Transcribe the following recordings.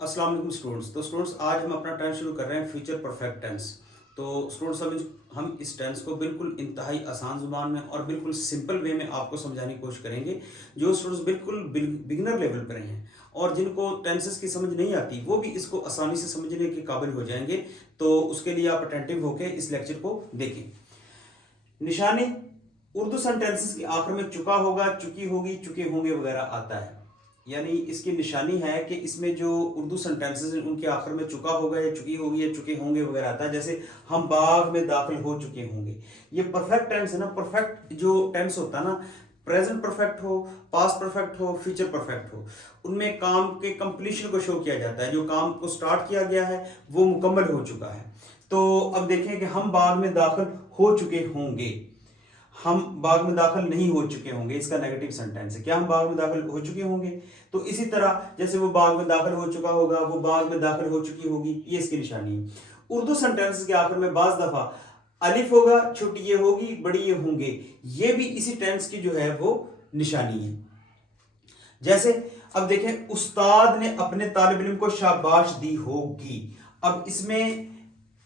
अस्सलाम वालेकुम स्टूडेंट्स। तो स्टूडेंट्स आज हम अपना टेंस शुरू कर रहे हैं फ्यूचर परफेक्ट टेंस। तो स्टूडेंट्स हम इस टेंस को बिल्कुल इंतहाई आसान ज़ुबान में और बिल्कुल सिंपल वे में आपको समझाने की कोशिश करेंगे। जो स्टूडेंट्स बिल्कुल बिगिनर लेवल पर हैं और जिनको टेंसेस की समझ नहीं आती वो भी इसको आसानी से समझने के काबिल हो जाएंगे। तो उसके लिए आप अटेंटिव होकर इस लेक्चर को देखें। निशानी उर्दू सेंटेंसेस की आखिर में चुका होगा, चुकी होगी, चुके होंगे वगैरह आता है। यानी इसकी निशानी है कि इसमें जो उर्दू सेंटेंसेस हैं उनके आखिर में चुका होगा या चुकी होगी या चुके होंगे वगैरह आता है। जैसे हम बाग में दाखिल हो चुके होंगे, ये परफेक्ट टेंस है ना। परफेक्ट जो टेंस होता है ना, प्रेजेंट परफेक्ट हो, पास्ट परफेक्ट हो, फ्यूचर परफेक्ट हो, उनमें काम के कंप्लीशन को शो किया जाता है। जो काम को स्टार्ट किया गया है वो मुकम्मल हो चुका है। तो अब देखें कि हम बाग में दाखिल हो चुके होंगे, हम बाग में दाखिल नहीं हो चुके होंगे, इसका नेगेटिव सेंटेंस है। क्या हम बाग में दाखिल हो चुके होंगे? तो इसी तरह जैसे वो बाग में दाखिल हो चुका होगा, वो बाग में दाखिल हो चुकी होगी, ये इसकी निशानी है। उर्दू सेंटेंस के आखिर में बाज दफा अलिफ होगा, छोटी ये होगी, बड़ी ये होंगे, ये भी इसी टेंस की जो है वो निशानी है। जैसे अब देखें, उस्ताद ने अपने तालिब इल्म को शाबाश दी होगी। अब इसमें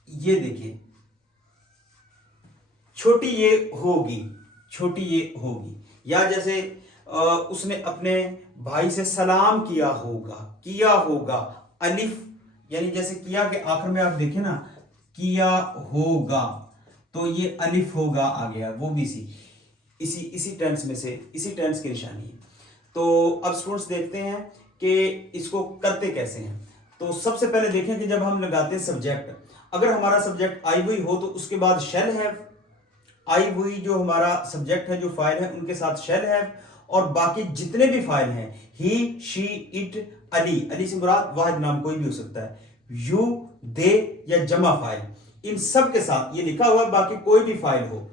ये देखें, छोटी ये होगी, छोटी ये होगी। या जैसे उसने अपने भाई से सलाम किया होगा, किया होगा, अलिफ यानी जैसे किया के आखिर में आप देखें ना, किया होगा, तो ये अलिफ होगा आ गया, वो भी इसी इसी टेंस में से, इसी टेंस की निशानी है। तो अब स्टूडेंट्स देखते हैं कि इसको करते कैसे हैं। तो सबसे पहले देखें कि जब हम लगाते हैं सब्जेक्ट, अगर हमारा सब्जेक्ट आई हुई हो तो उसके बाद शेल है, आई हुई जो हमारा सब्जेक्ट है, जो फाइल है, उनके साथ शेल है। और बाकी जितने भी फाइल हैं, ही, शी, इट, अली, अली से मुराद वाहिद नाम कोई भी हो सकता है, यू, दे या जमा फाइल, इन सब के साथ ये लिखा हुआ है। बाकी कोई भी फाइल हो,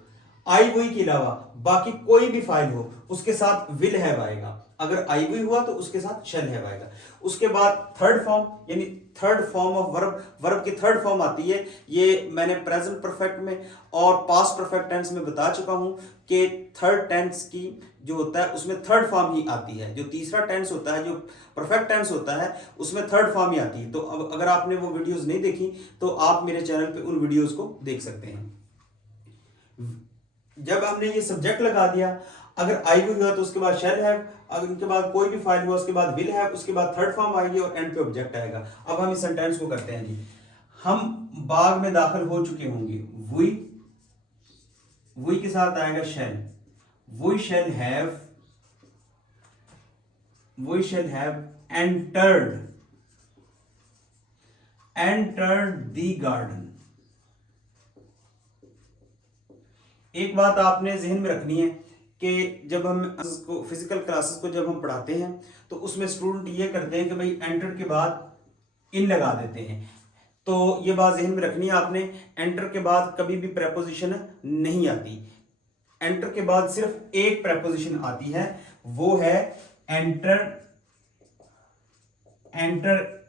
आई हुई के अलावा बाकी कोई भी फाइल हो, उसके साथ विल हैव आएगा। अगर आई हुई हुआ तो उसके साथ शेल हैव आएगा। उसके बाद थर्ड फॉर्म, यानी third form of verb, verb की थर्ड फॉर्म आती है। ये मैंने प्रेजेंट परफेक्ट में और पास्ट परफेक्ट टेंस में बता चुका हूं कि थर्ड टेंस की जो होता है उसमें थर्ड फॉर्म ही आती है। जो तीसरा टेंस होता है, जो परफेक्ट टेंस होता है, उसमें थर्ड फॉर्म ही आती है। तो अब अगर आपने वो वीडियोस नहीं देखी तो आप मेरे चैनल पे उन वीडियोस को देख सकते हैं। जब हमने ये सब्जेक्ट लगा दिया, अगर आई हुई हुआ तो उसके बाद शेल हैव, अगर उनके बाद कोई भी फाइल हुआ उसके बाद विल हैव, उसके बाद थर्ड फॉर्म आएगी और एंड पे ऑब्जेक्ट आएगा। अब हम इस सेंटेंस को करते हैं जी। हम बाग में दाखिल हो चुके होंगे, वी के साथ आएगा shall, we shall have entered the garden. एक बात आपने जहन में रखनी है कि जब हम फिजिकल क्लासेस को जब हम पढ़ाते हैं तो उसमें स्टूडेंट ये करते हैं कि भाई एंटर के बाद इन लगा देते हैं। तो ये बात जहन में रखनी है आपने, एंटर के बाद कभी भी प्रेपोजिशन नहीं आती। एंटर के बाद सिर्फ एक प्रेपोजिशन आती है, वो है एंटर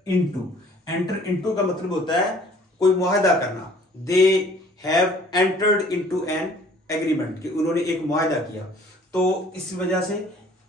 इनटू। एंटर इनटू का मतलब होता है कोई मुआहदा करना। They have entered into an agreement, कि उन्होंने एक मुआहदा किया। तो इस वजह से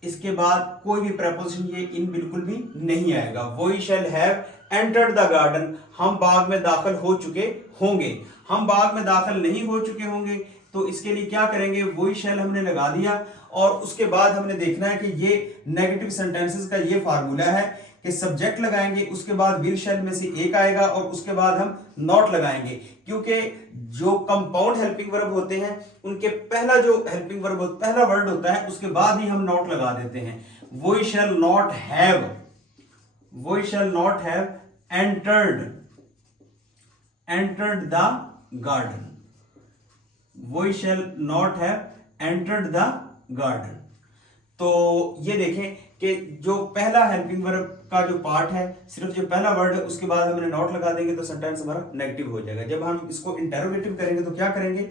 इसके बाद कोई भी प्रपोजिशन ये इन बिल्कुल भी नहीं आएगा। We shall have entered the garden, हम बाग में दाखिल हो चुके होंगे। हम बाग में दाखिल नहीं हो चुके होंगे तो इसके लिए क्या करेंगे, वी शैल हमने लगा दिया और उसके बाद हमने देखना है कि ये नेगेटिव सेंटेंसेस का ये फार्मूला है कि सब्जेक्ट लगाएंगे, उसके बाद विल शैल में से एक आएगा और उसके बाद हम नॉट लगाएंगे। क्योंकि जो कंपाउंड हेल्पिंग वर्ब होते हैं उनके पहला जो हेल्पिंग वर्ब पहला वर्ड होता है उसके बाद ही हम नॉट लगा देते हैं। We shall not have entered the garden, we shall not have entered the garden. तो ये देखें कि जो पहला हेल्पिंग वर्ब का जो पार्ट है, सिर्फ जो पहला वर्ड है उसके बाद हमने नॉट लगा देंगे तो सेंटेंस हमारा नेगेटिव हो जाएगा। जब हम इसको इंटरोगेटिव करेंगे तो क्या करेंगे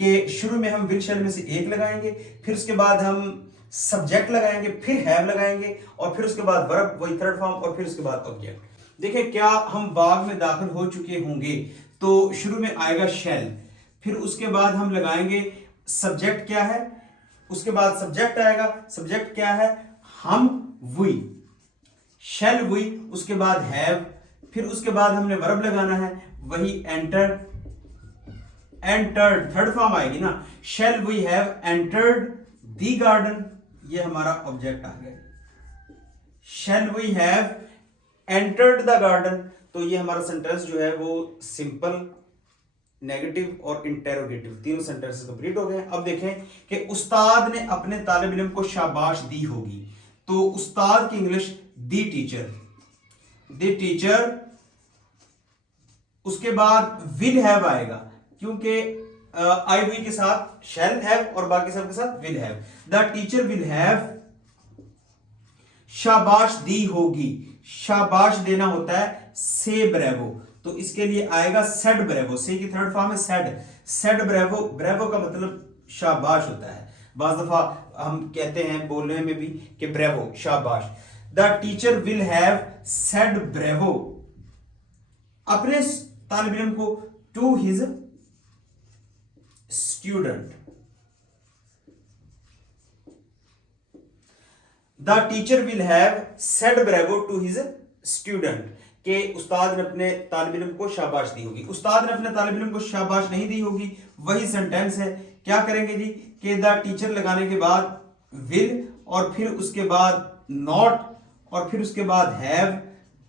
कि शुरू में हम विल शैल में से एक लगाएंगे, फिर उसके बाद हम सब्जेक्ट लगाएंगे, फिर हैव लगाएंगे और फिर उसके बाद वर्ब, वही थर्ड फॉर्म, और फिर उसके बाद ऑब्जेक्ट। देखिए, क्या हम बाग में दाखिल हो चुके होंगे तो शुरू में आएगा शेल, फिर उसके बाद हम लगाएंगे सब्जेक्ट क्या है, उसके बाद सब्जेक्ट आएगा। सब्जेक्ट क्या है, हम, वी। shall we, उसके बाद have, फिर उसके बाद हमने वर्ब लगाना है, वही entered, थर्ड फॉर्म आएगी ना, shall we have entered the garden, ये हमारा ऑब्जेक्ट आ गया, shall we have entered the garden, तो ये हमारा सेंटेंस जो है वो सिंपल, नेगेटिव और इंटेरोगेटिव तीनों सेंटेंसेस कंप्लीट हो गए। अब देखें कि उस्ताद ने अपने तालिब इल्म को शाबाश दी होगी, तो उस्ताद की इंग्लिश दी टीचर, उसके बाद विल हैव आएगा, क्योंकि आई वी के साथ शैल हैव और बाकी सब के साथ will have. The teacher will have शाबाश दी होगी, शाबाश देना होता है से ब्रेवो, तो इसके लिए आएगा सेड ब्रेवो, से की थर्ड फॉर्म है सेड ब्रेवो, ब्रेवो का मतलब शाबाश होता है, बाज़ दफा हम कहते हैं बोलने में भी कि ब्रेवो शाबाश। The teacher will have said bravo, अपने तालिब इल्म को, to his student, the teacher will have said bravo to his student, के उस्ताद ने अपने तालिब इल्म को शाबाश दी होगी। उस्ताद ने अपने तालिब इल्म को शाबाश नहीं दी होगी, वही सेंटेंस है, क्या करेंगे जी कि द टीचर लगाने के बाद विल, और फिर उसके बाद नॉट, और फिर उसके बाद हैव,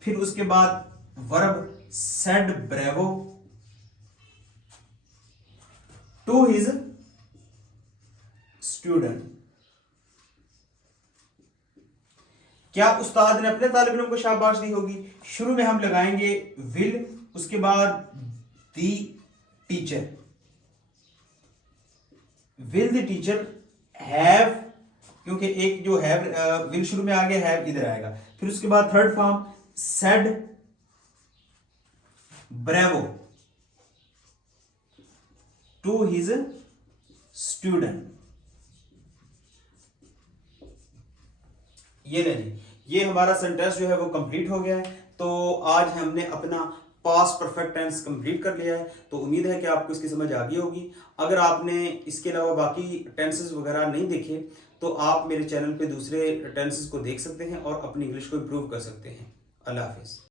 फिर उसके बाद verb said bravo to his student. क्या उस्ताद ने अपने तालिब इल्म को शाबाश दी होगी, शुरू में हम लगाएंगे विल, उसके बाद the teacher, will the teacher have, क्योंकि एक जो हैव विल शुरू में आ गया, हैव इधर आएगा, फिर उसके बाद third form said bravo to his student. ये नहीं, ये हमारा सेंटेंस जो है वो कंप्लीट हो गया है। तो आज हमने अपना पास्ट परफेक्ट टेंस कंप्लीट कर लिया है, तो उम्मीद है कि आपको इसकी समझ आ गई होगी। अगर आपने इसके अलावा बाकी टेंसेस वगैरह नहीं देखे तो आप मेरे चैनल पे दूसरे टेंसेस को देख सकते हैं और अपनी इंग्लिश को इम्प्रूव कर सकते हैं। अल्लाह हाफिज़।